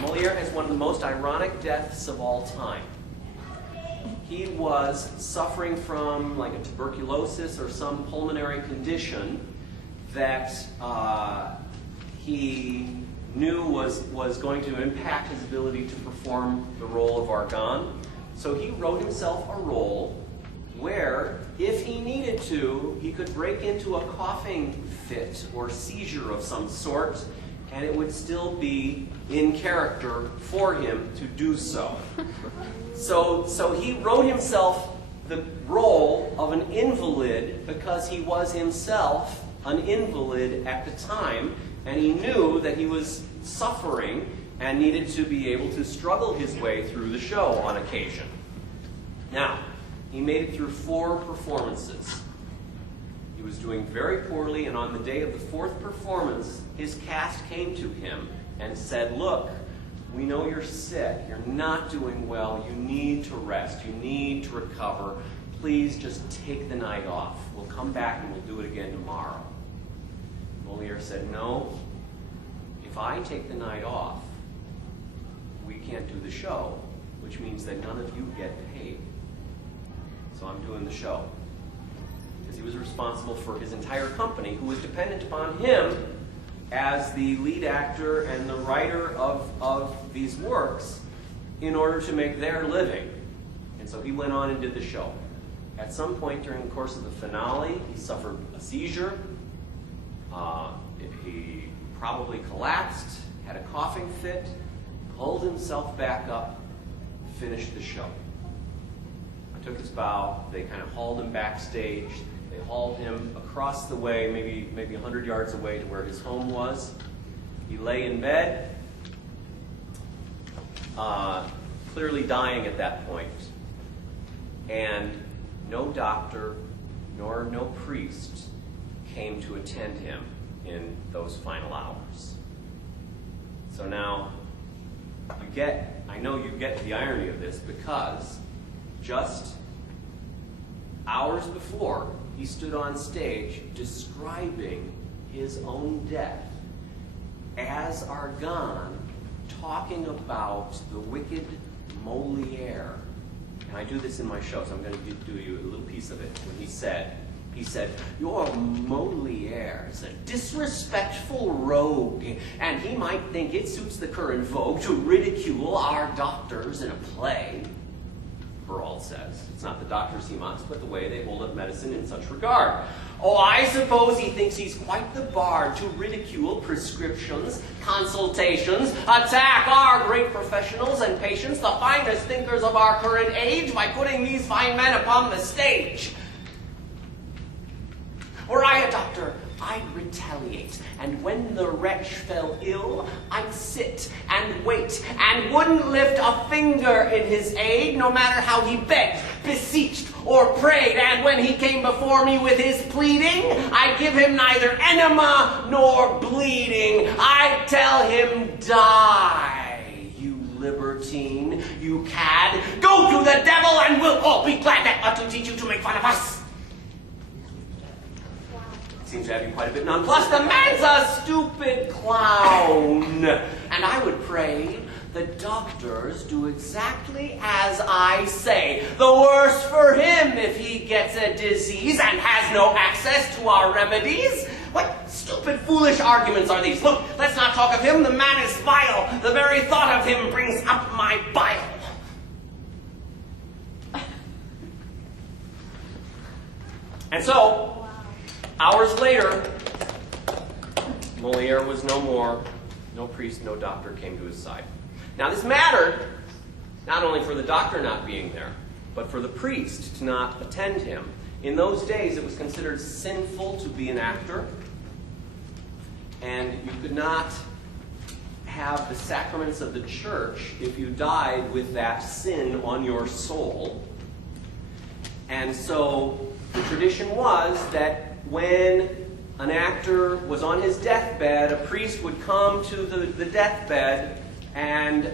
Moliere has one of the most ironic deaths of all time. He was suffering from like a tuberculosis or some pulmonary condition that he knew was going to impact his ability to perform the role of Argan. So he wrote himself a role where, if he needed to, he could break into a coughing fit or seizure of some sort, and it would still be in character for him to do so. So he wrote himself the role of an invalid because he was himself an invalid at the time, and he knew that he was suffering and needed to be able to struggle his way through the show on occasion. Now, he made it through 4 performances. He was doing very poorly, and on the day of the 4th performance, his cast came to him and said, "Look, we know you're sick, you're not doing well, you need to rest, you need to recover. Please just take the night off. We'll come back and we'll do it again tomorrow." Moliere said, "No, if I take the night off, we can't do the show, which means that none of you get paid. So I'm doing the show." Because he was responsible for his entire company, who was dependent upon him as the lead actor and the writer of these works in order to make their living. And so he went on and did the show. At some point during the course of the finale, he suffered a seizure. He probably collapsed, had a coughing fit, pulled himself back up, finished the show. I took his bow. They kind of hauled him backstage. They hauled him across the way, maybe 100 yards away to where his home was. He lay in bed, clearly dying at that point. And no doctor nor no priest came to attend him in those final hours. So now, I know you get the irony of this, because just hours before, he stood on stage describing his own death as Argan, talking about the wicked Moliere. And I do this in my show, so I'm going to do you a little piece of it. When he said, "Your Moliere is a disrespectful rogue, and he might think it suits the current vogue to ridicule our doctors in a play." Burrell says, "It's not the doctors he mocks, but the way they hold up medicine in such regard. Oh, I suppose he thinks he's quite the bard to ridicule prescriptions, consultations, attack our great professionals and patients, the finest thinkers of our current age, by putting these fine men upon the stage. Were I a doctor, I'd retaliate, and when the wretch fell ill, I'd sit and wait, and wouldn't lift a finger in his aid, no matter how he begged, beseeched, or prayed, and when he came before me with his pleading, I'd give him neither enema nor bleeding. I'd tell him, 'Die, you libertine, you cad, go to the devil, and we'll all be glad that to teach you to make fun of us.'" Seems to have you quite a bit nonplussed. The man's a stupid clown. And I would pray the doctors do exactly as I say. The worse for him if he gets a disease and has no access to our remedies. What stupid, foolish arguments are these? Look, let's not talk of him. The man is vile. The very thought of him brings up my bile. And so, hours later, Moliere was no more. No priest, no doctor came to his side. Now this mattered not only for the doctor not being there, but for the priest to not attend him. In those days, it was considered sinful to be an actor, and you could not have the sacraments of the church if you died with that sin on your soul. And so the tradition was that when an actor was on his deathbed, a priest would come to the deathbed, and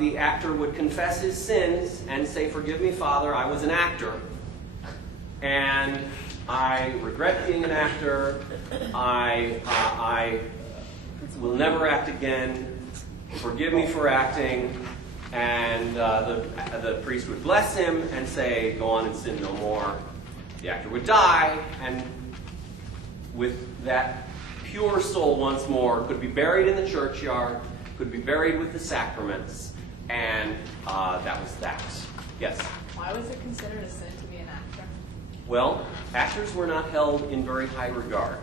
the actor would confess his sins and say, "Forgive me, Father, I was an actor, and I regret being an actor. I will never act again. forgive me for acting, and the priest would bless him and say, go on and sin no more. The actor would die, and with that pure soul once more, could be buried in the churchyard, could be buried with the sacraments, and that was that. Yes? Why was it considered a sin to be an actor? Well, actors were not held in very high regard.